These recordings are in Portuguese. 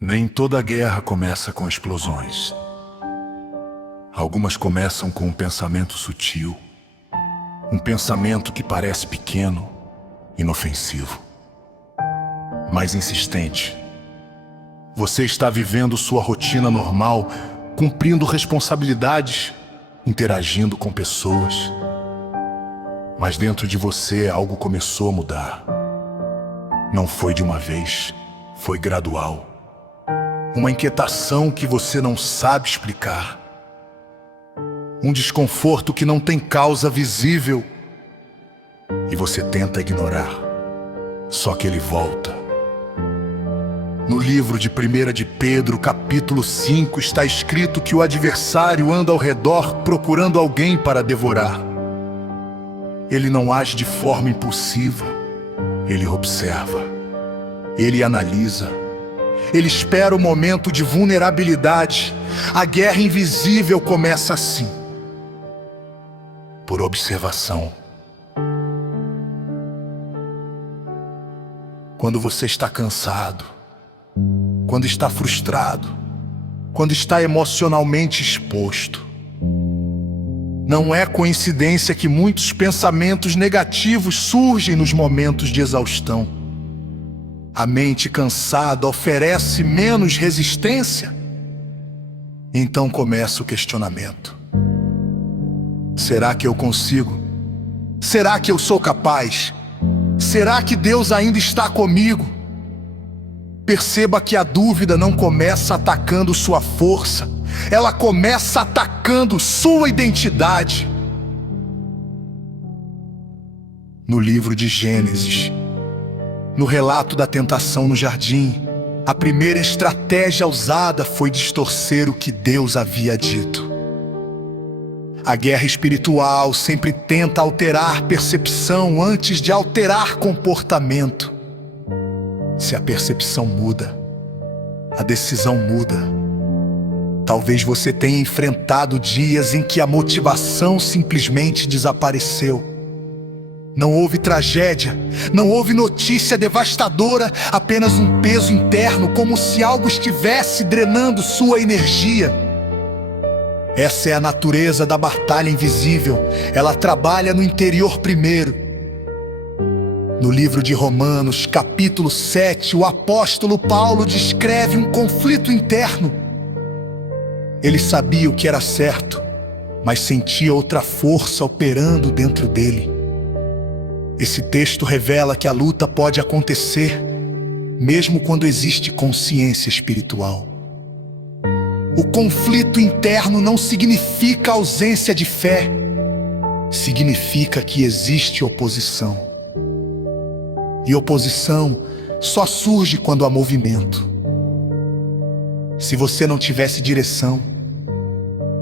Nem toda guerra começa com explosões. Algumas começam com um pensamento sutil, um pensamento que parece pequeno, inofensivo, mas insistente. Você está vivendo sua rotina normal, cumprindo responsabilidades, interagindo com pessoas. Mas dentro de você algo começou a mudar. Não foi de uma vez, foi gradual. Uma inquietação que você não sabe explicar. Um desconforto que não tem causa visível. E você tenta ignorar. Só que ele volta. No livro de 1 de Pedro, capítulo 5, está escrito que o adversário anda ao redor procurando alguém para devorar. Ele não age de forma impulsiva. Ele observa. Ele analisa. Ele espera o momento de vulnerabilidade. A guerra invisível começa assim, por observação. Quando você está cansado, quando está frustrado, quando está emocionalmente exposto. Não é coincidência que muitos pensamentos negativos surgem nos momentos de exaustão. A mente cansada oferece menos resistência. Então começa o questionamento. Será que eu consigo? Será que eu sou capaz? Será que Deus ainda está comigo? Perceba que a dúvida não começa atacando sua força. Ela começa atacando sua identidade. No livro de Gênesis, no relato da tentação no jardim, a primeira estratégia usada foi distorcer o que Deus havia dito. A guerra espiritual sempre tenta alterar percepção antes de alterar comportamento. Se a percepção muda, a decisão muda. Talvez você tenha enfrentado dias em que a motivação simplesmente desapareceu. Não houve tragédia, não houve notícia devastadora, apenas um peso interno, como se algo estivesse drenando sua energia. Essa é a natureza da batalha invisível. Ela trabalha no interior primeiro. No livro de Romanos, capítulo 7, o apóstolo Paulo descreve um conflito interno. Ele sabia o que era certo, mas sentia outra força operando dentro dele. Esse texto revela que a luta pode acontecer, mesmo quando existe consciência espiritual. O conflito interno não significa ausência de fé, significa que existe oposição. E oposição só surge quando há movimento. Se você não tivesse direção,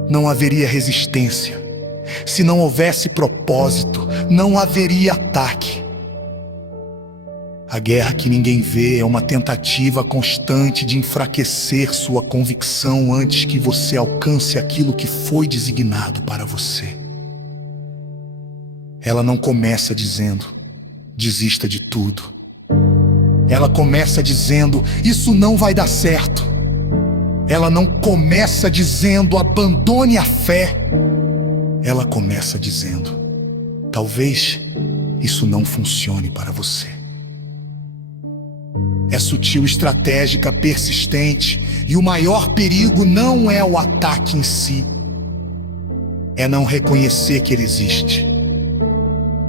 não haveria resistência. Se não houvesse propósito, não haveria ataque. A guerra que ninguém vê é uma tentativa constante de enfraquecer sua convicção antes que você alcance aquilo que foi designado para você. Ela não começa dizendo, desista de tudo. Ela começa dizendo, isso não vai dar certo. Ela não começa dizendo, abandone a fé. Ela começa dizendo, talvez isso não funcione para você. É sutil, estratégica, persistente, e o maior perigo não é o ataque em si. É não reconhecer que ele existe.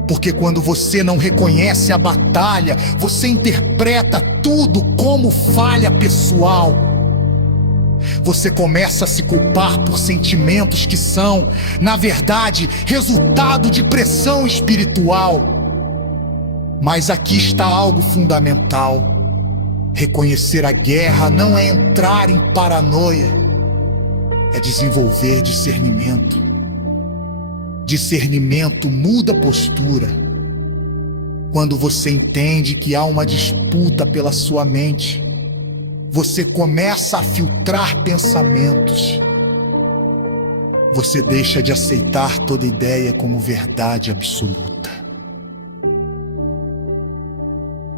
Porque quando você não reconhece a batalha, você interpreta tudo como falha pessoal. Você começa a se culpar por sentimentos que são, na verdade, resultado de pressão espiritual. Mas aqui está algo fundamental. Reconhecer a guerra não é entrar em paranoia, é desenvolver discernimento. Discernimento muda a postura. Quando você entende que há uma disputa pela sua mente, você começa a filtrar pensamentos. Você deixa de aceitar toda ideia como verdade absoluta.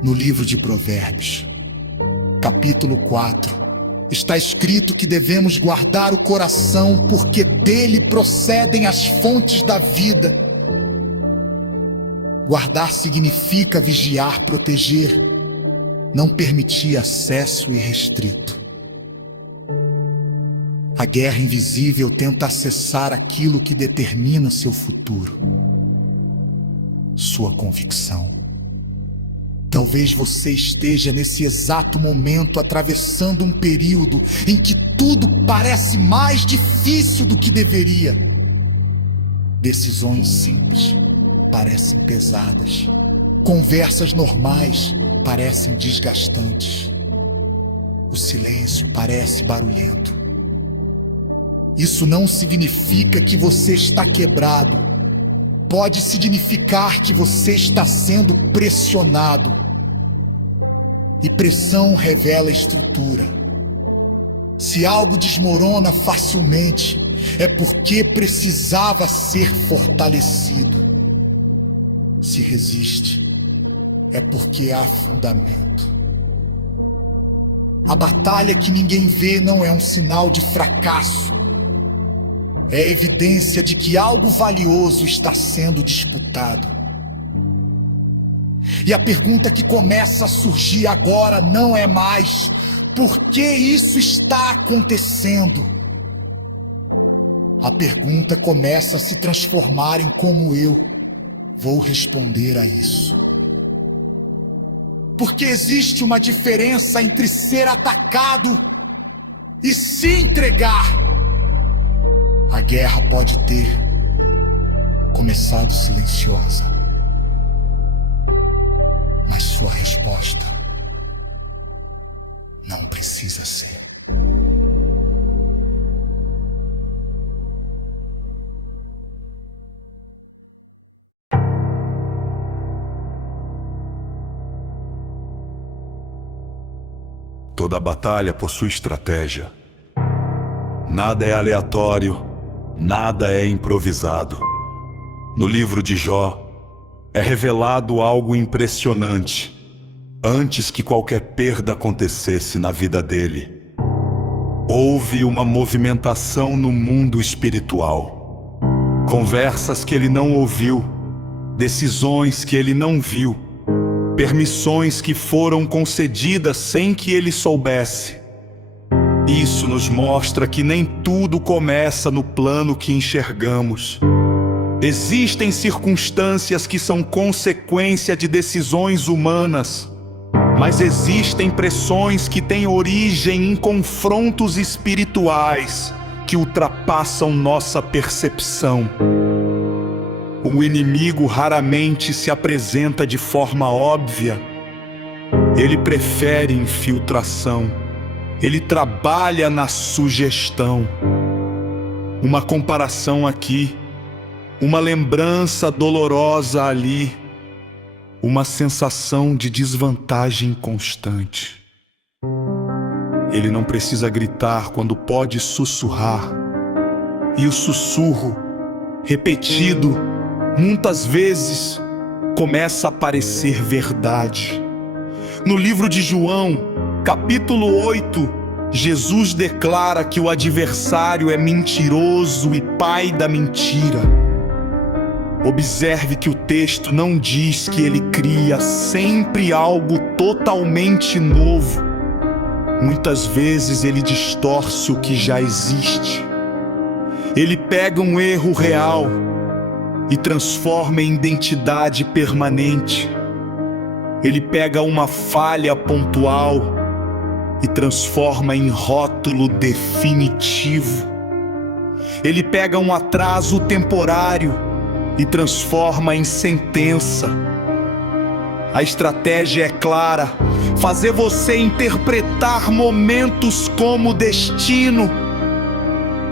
No livro de Provérbios, capítulo 4, Está escrito que devemos guardar o coração, porque dele procedem as fontes da vida. Guardar significa vigiar, proteger, não permitir acesso irrestrito. A guerra invisível tenta acessar aquilo que determina seu futuro, sua convicção. Talvez você esteja nesse exato momento atravessando um período em que tudo parece mais difícil do que deveria. Decisões simples parecem pesadas. Conversas normais parecem desgastantes. O silêncio parece barulhento. Isso não significa que você está quebrado. Pode significar que você está sendo pressionado. E pressão revela estrutura. Se algo desmorona facilmente, é porque precisava ser fortalecido. Se resiste, é porque há fundamento. A batalha que ninguém vê não é um sinal de fracasso. É evidência de que algo valioso está sendo disputado. E a pergunta que começa a surgir agora não é mais: por que isso está acontecendo? A pergunta começa a se transformar em como eu vou responder a isso. Porque existe uma diferença entre ser atacado e se entregar. A guerra pode ter começado silenciosa, mas sua resposta não precisa ser. Toda batalha possui estratégia. Nada é aleatório, nada é improvisado. No livro de Jó, é revelado algo impressionante, antes que qualquer perda acontecesse na vida dele. Houve uma movimentação no mundo espiritual. Conversas que ele não ouviu, decisões que ele não viu, permissões que foram concedidas sem que ele soubesse. Isso nos mostra que nem tudo começa no plano que enxergamos. Existem circunstâncias que são consequência de decisões humanas, mas existem pressões que têm origem em confrontos espirituais que ultrapassam nossa percepção. O inimigo raramente se apresenta de forma óbvia. Ele prefere infiltração. Ele trabalha na sugestão. Uma comparação aqui, uma lembrança dolorosa ali, uma sensação de desvantagem constante. Ele não precisa gritar quando pode sussurrar. E o sussurro, repetido muitas vezes, começa a parecer verdade. No livro de João, capítulo 8, Jesus declara que o adversário é mentiroso e pai da mentira. Observe que o texto não diz que ele cria sempre algo totalmente novo. Muitas vezes ele distorce o que já existe. Ele pega um erro real e transforma em identidade permanente. Ele pega uma falha pontual e transforma em rótulo definitivo. Ele pega um atraso temporário e transforma em sentença. A estratégia é clara: fazer você interpretar momentos como destino.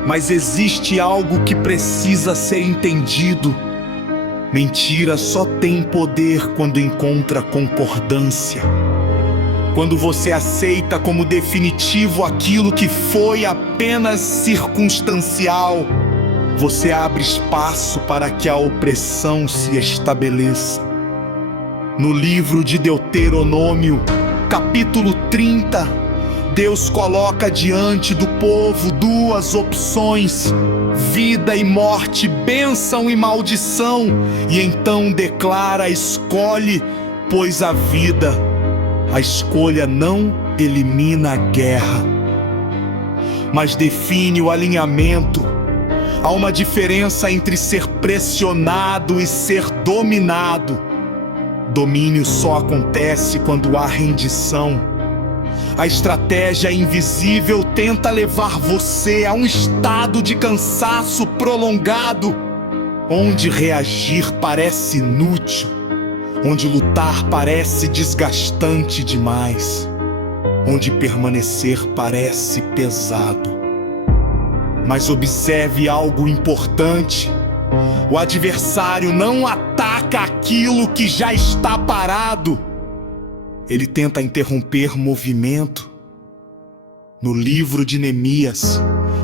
Mas existe algo que precisa ser entendido. Mentira só tem poder quando encontra concordância. Quando você aceita como definitivo aquilo que foi apenas circunstancial, você abre espaço para que a opressão se estabeleça. No livro de Deuteronômio, capítulo 30, Deus coloca diante do povo duas opções: vida e morte, bênção e maldição, e então declara: escolhe, pois a vida. A escolha não elimina a guerra, mas define o alinhamento. Há uma diferença entre ser pressionado e ser dominado. Domínio só acontece quando há rendição. A estratégia invisível tenta levar você a um estado de cansaço prolongado, onde reagir parece inútil, onde lutar parece desgastante demais, onde permanecer parece pesado. Mas observe algo importante: o adversário não ataca aquilo que já está parado. Ele tenta interromper movimento. No livro de Neemias,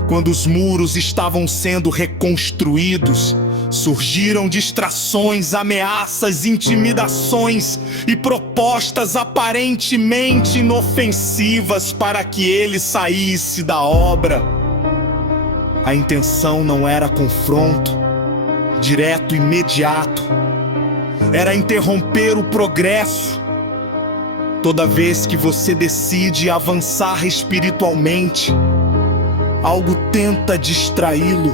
quando os muros estavam sendo reconstruídos, surgiram distrações, ameaças, intimidações e propostas aparentemente inofensivas para que ele saísse da obra. A intenção não era confronto direto e imediato, era interromper o progresso. Toda vez que você decide avançar espiritualmente, algo tenta distraí-lo.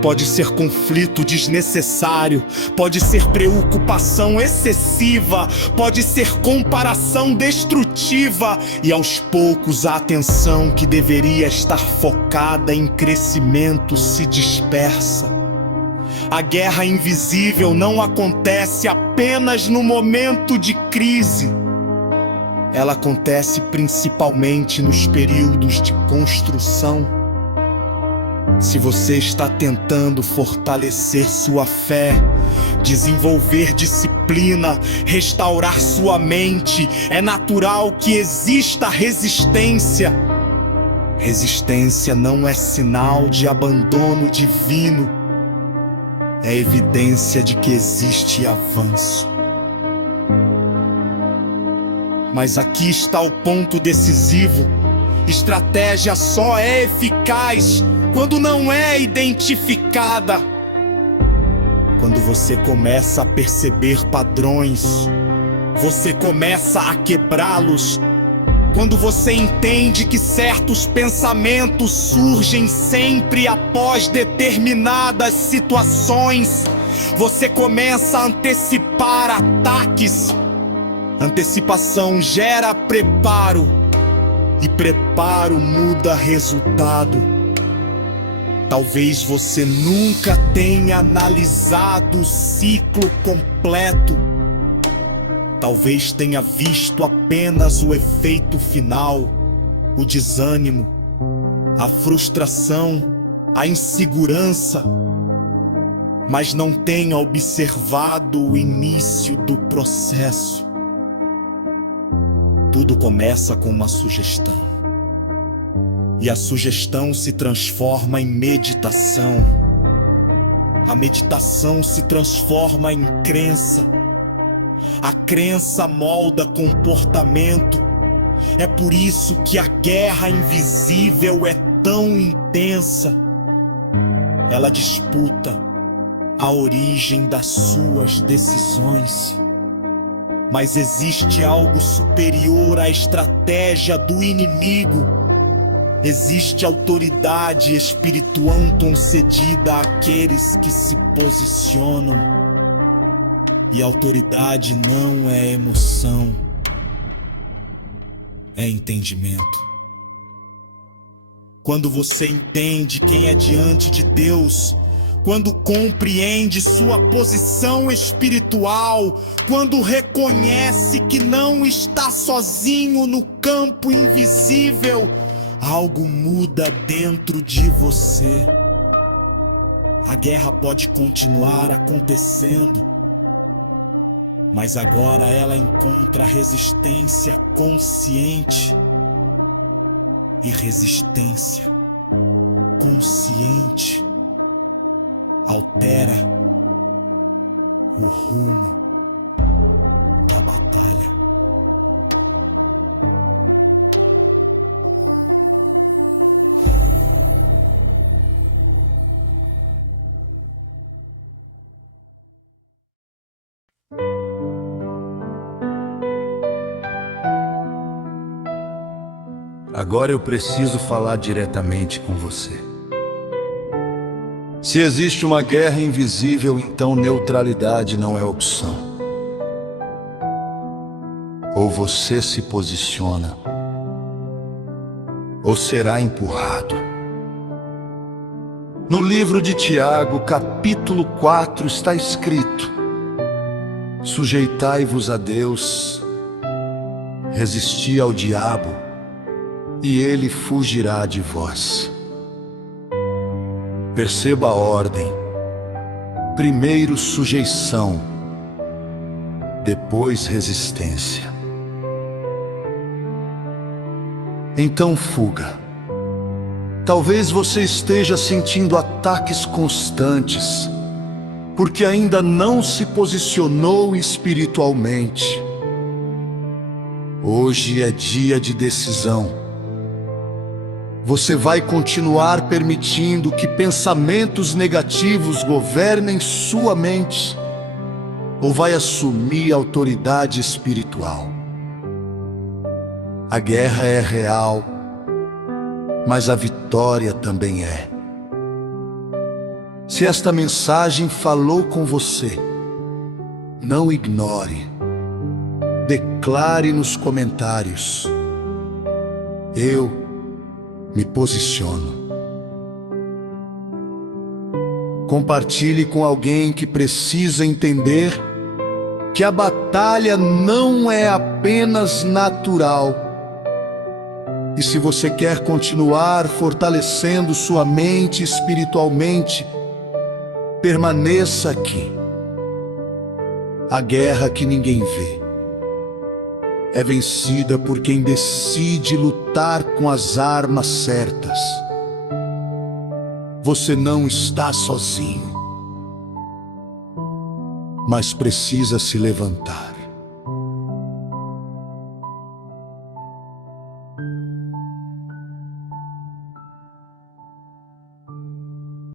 Pode ser conflito desnecessário, pode ser preocupação excessiva, pode ser comparação destrutiva, e aos poucos a atenção que deveria estar focada em crescimento se dispersa. A guerra invisível não acontece apenas no momento de crise. Ela acontece principalmente nos períodos de construção. Se você está tentando fortalecer sua fé, desenvolver disciplina, restaurar sua mente, é natural que exista resistência. Resistência não é sinal de abandono divino, é evidência de que existe avanço. Mas aqui está o ponto decisivo: estratégia só é eficaz quando não é identificada. Quando você começa a perceber padrões, você começa a quebrá-los. Quando você entende que certos pensamentos surgem sempre após determinadas situações, você começa a antecipar ataques. Antecipação gera preparo, e preparo muda resultado. Talvez você nunca tenha analisado o ciclo completo. Talvez tenha visto apenas o efeito final, o desânimo, a frustração, a insegurança, mas não tenha observado o início do processo. Tudo começa com uma sugestão, e a sugestão se transforma em meditação. A meditação se transforma em crença. A crença molda comportamento. É por isso que a guerra invisível é tão intensa. Ela disputa a origem das suas decisões. Mas existe algo superior à estratégia do inimigo. Existe autoridade espiritual concedida àqueles que se posicionam. E autoridade não é emoção, é entendimento. Quando você entende quem é diante de Deus, quando compreende sua posição espiritual, quando reconhece que não está sozinho no campo invisível, algo muda dentro de você. A guerra pode continuar acontecendo, mas agora ela encontra resistência consciente e resistência consciente altera o rumo da batalha. Agora eu preciso falar diretamente com você. Se existe uma guerra invisível, então neutralidade não é opção. Ou você se posiciona, ou será empurrado. No livro de Tiago, capítulo 4, está escrito: sujeitai-vos a Deus, resisti ao diabo, e ele fugirá de vós. Perceba a ordem: primeiro sujeição, depois resistência. Então fuga. Talvez você esteja sentindo ataques constantes, porque ainda não se posicionou espiritualmente. Hoje é dia de decisão. Você vai continuar permitindo que pensamentos negativos governem sua mente, ou vai assumir autoridade espiritual? A guerra é real, mas a vitória também é. Se esta mensagem falou com você, não ignore. Declare nos comentários: eu me posiciono. Compartilhe com alguém que precisa entender que a batalha não é apenas natural. E se você quer continuar fortalecendo sua mente espiritualmente, permaneça aqui. A guerra que ninguém vê é vencida por quem decide lutar com as armas certas. Você não está sozinho, mas precisa se levantar.